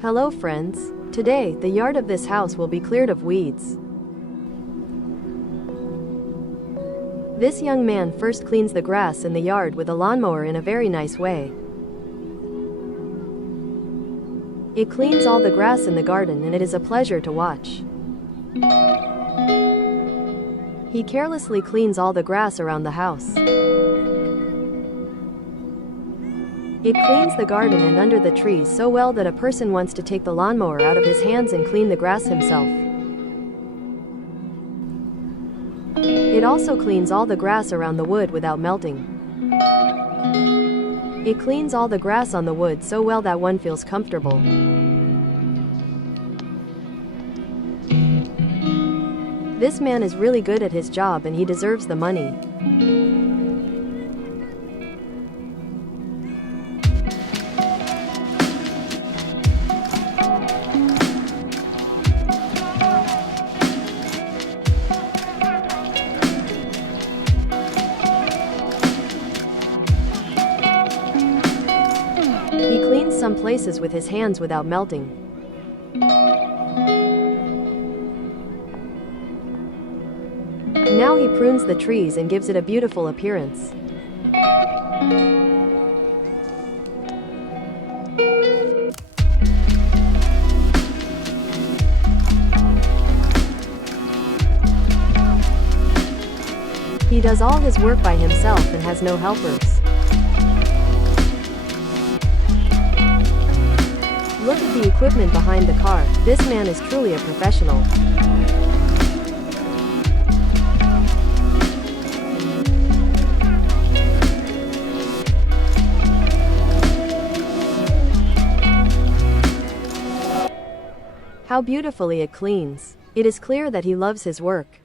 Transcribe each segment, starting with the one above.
Hello friends. Today, the yard of this house will be cleared of weeds. This young man first cleans the grass in the yard with a lawnmower in a very nice way. It cleans all the grass in the garden and it is a pleasure to watch. He carelessly cleans all the grass around the house. It cleans the garden and under the trees so well that a person wants to take the lawnmower out of his hands and clean the grass himself. It also cleans all the grass around the wood without melting. It cleans all the grass on the wood so well that one feels comfortable. This man is really good at his job and he deserves the money. He cleans some places with his hands without melting. Now he prunes the trees and gives it a beautiful appearance. He does all his work by himself and has no helpers. Look at the equipment behind the car. This man is truly a professional. How beautifully it cleans. It is clear that he loves his work.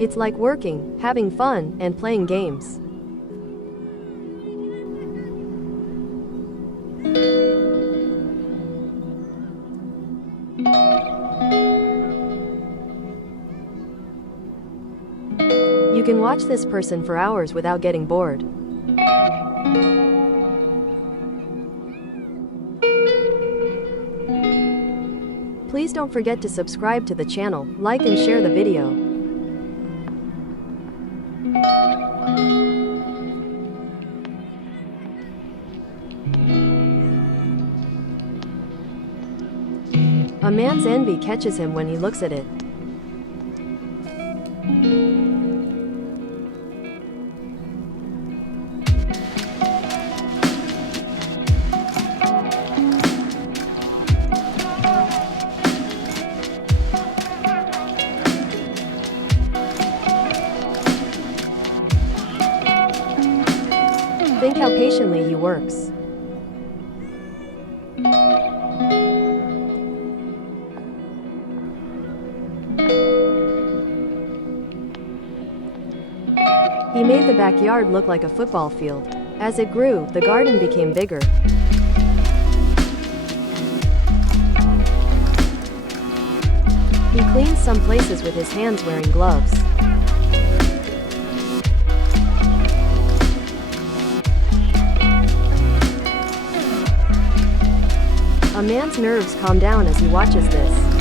It's like working, having fun, and playing games. You can watch this person for hours without getting bored. Please don't forget to subscribe to the channel, like and share the video. A man's envy catches him when he looks at it. Think how patiently he works. He made the backyard look like a football field. As it grew, the garden became bigger. He cleans some places with his hands wearing gloves. A man's nerves calm down as he watches this.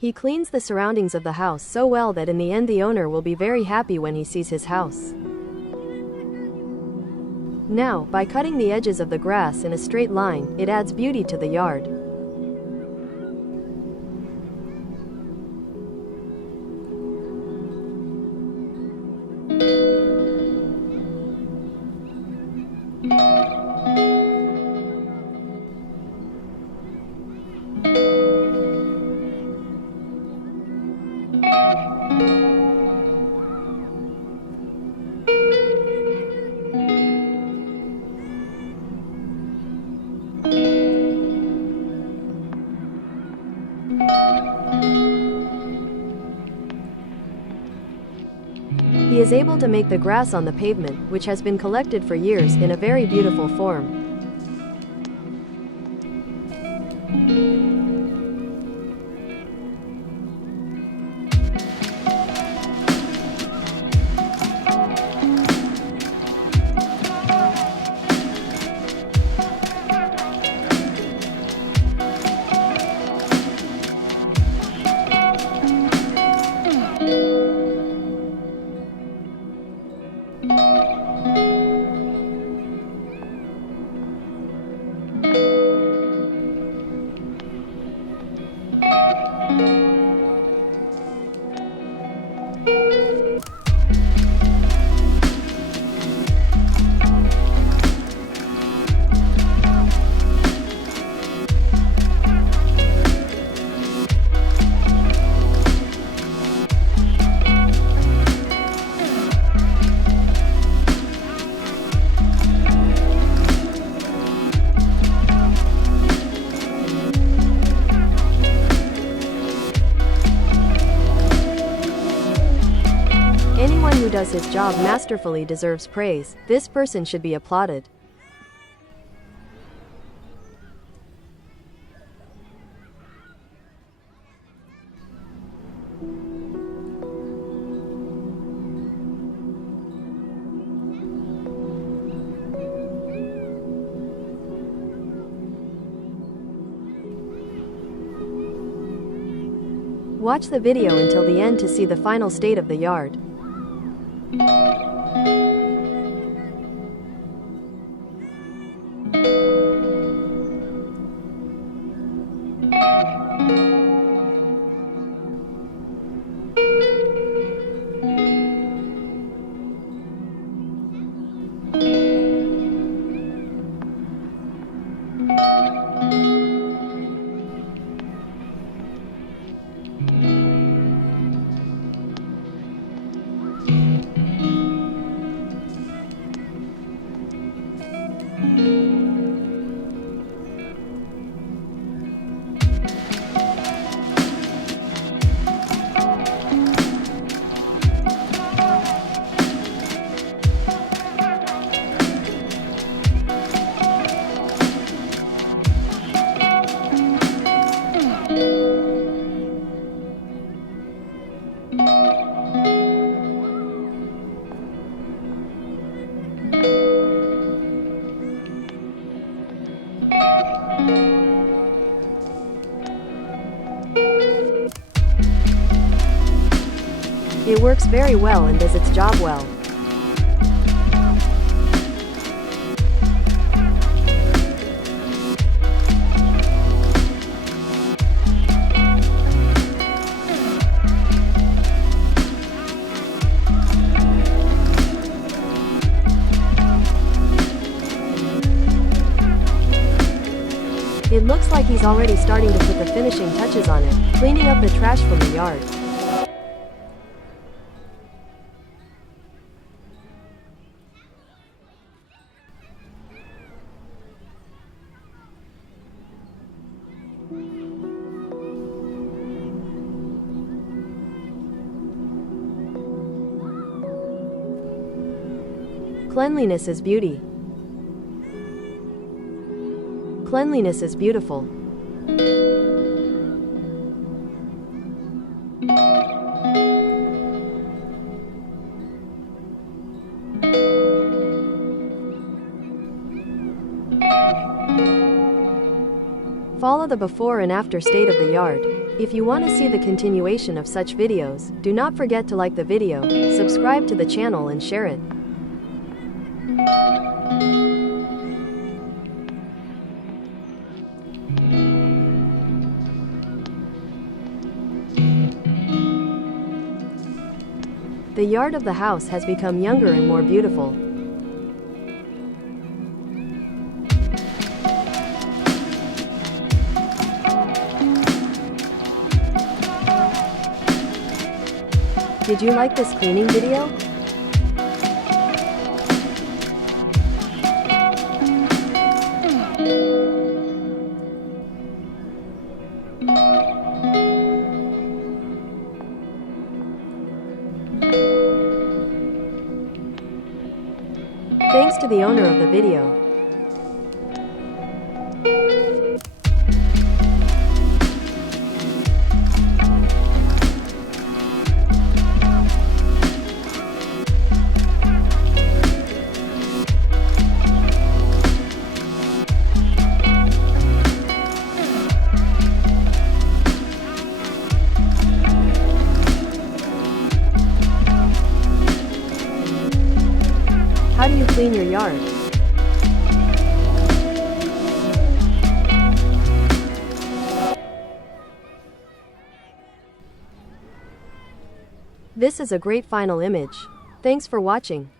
He cleans the surroundings of the house so well that in the end the owner will be very happy when he sees his house. Now, by cutting the edges of the grass in a straight line, it adds beauty to the yard. He is able to make the grass on the pavement, which has been collected for years, in a very beautiful form. Anyone who does his job masterfully deserves praise. This person should be applauded. Watch the video until the end to see the final state of the yard. It works very well and does its job well. It looks like he's already starting to put the finishing touches on it, cleaning up the trash from the yard. Cleanliness is beauty. Cleanliness is beautiful. Follow the before and after state of the yard. If you want to see the continuation of such videos, do not forget to like the video, subscribe to the channel and share it. The yard of the house has become younger and more beautiful. Did you like this cleaning video? to the owner of the video. How do you clean your yard? This is a great final image. Thanks for watching.